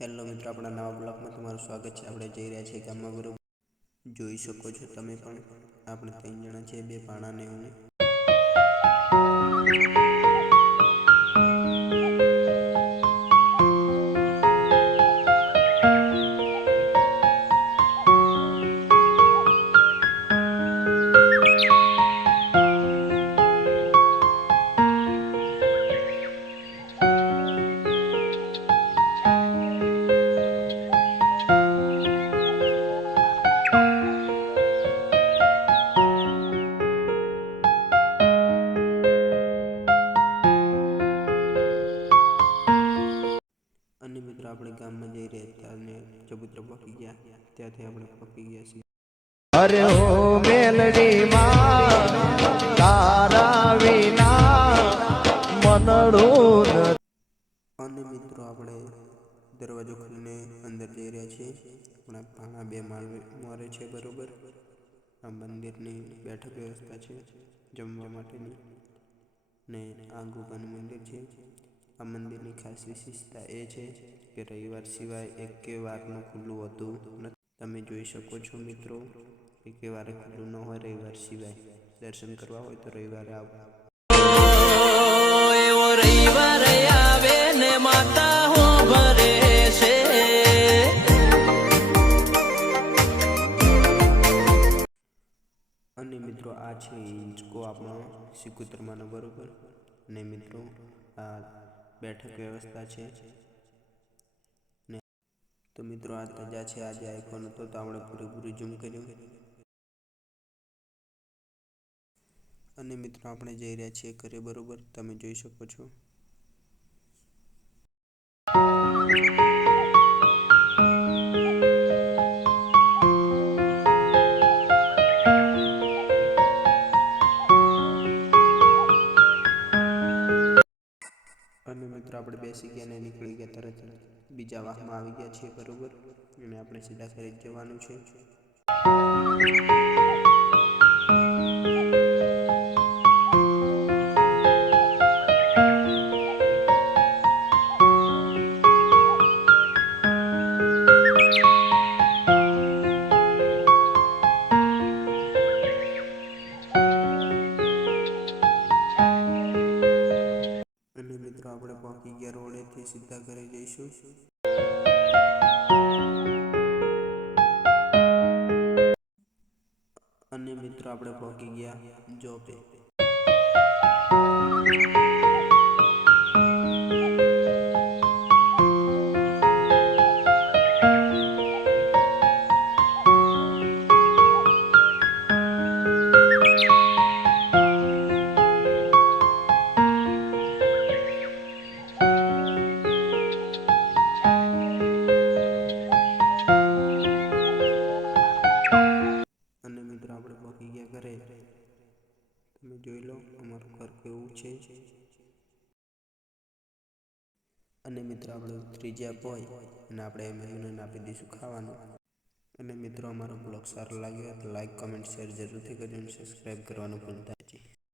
Hello મિત્રો, આપણા નવા બ્લોગમાં તમારું સ્વાગત છે. આપણે જઈ રહ્યા છીએ ગામમાં બરોબર જોઈ શકો છો તમે પણ. આપણે ત્રણ જણા છે બે પાણાને હું. જઈ રહ્યા અને ચબૂતરા પકી ગયા. ત્યાંથી આપણે પકી ગયા છીએ. અરે હો મેલડી માં તારા વિના મનડું અને મિત્રો આપણે દરવાજો ખોલીને અંદર જઈ રહ્યા છીએ. આપણા પાણા બે માળ મારે છે બરોબર. આ મંદિરની બેઠક વ્યવસ્થા છે. જમવા માટેની ને આ ગુફાનું મંદિર છે. આ મંદિરની ખાસ વિશેષતા એ છે કે રવિવાર સિવાય એક વારનું ખુલ્લું હોતું નથી. તમે જોઈ શકો છો મિત્રો એક વારે ખુલ્લું ન હોય રવિવાર સિવાય. દર્શન કરવા હોય તો રવિવારે આવો. એવો રવિવાર આવે ને માતા હો ભરે છે. અને મિત્રો આ છે ઇંચકો આપણો સિકુતરમાંનો બરોબર. ને મિત્રો આ બેઠક વ્યવસ્થા છે. ને તો મિત્રો આ તજા છે આજે આઈફોન હતો તો આપણે પૂરેપૂરું ઝૂમ કર્યું અને મિત્રો આપણે જઈ રહ્યા છીએ ઘરે બરોબર, તમે જોઈ શકો છો. આપણે બેસી ગયા ને નીકળી ગયા તરત બીજા વાહમાં આવી ગયા છીએ બરોબર. અને આપણે સીધા ઘરે જવાનું છે. જઈશું. અને મિત્રો આપણે પહોંચી ગયા જોબે છે અને મિત્રો, આપણે ત્રીજા હોય અને આપણે મહેમાનોને આપી દઈશું ખાવાનું અને મિત્રો, અમારો બ્લોગ સારો લાગ્યો તો લાઈક કમેન્ટ શેર જરૂરથી કરજો અને સબસ્ક્રાઈબ કરવાનું ભૂલતા.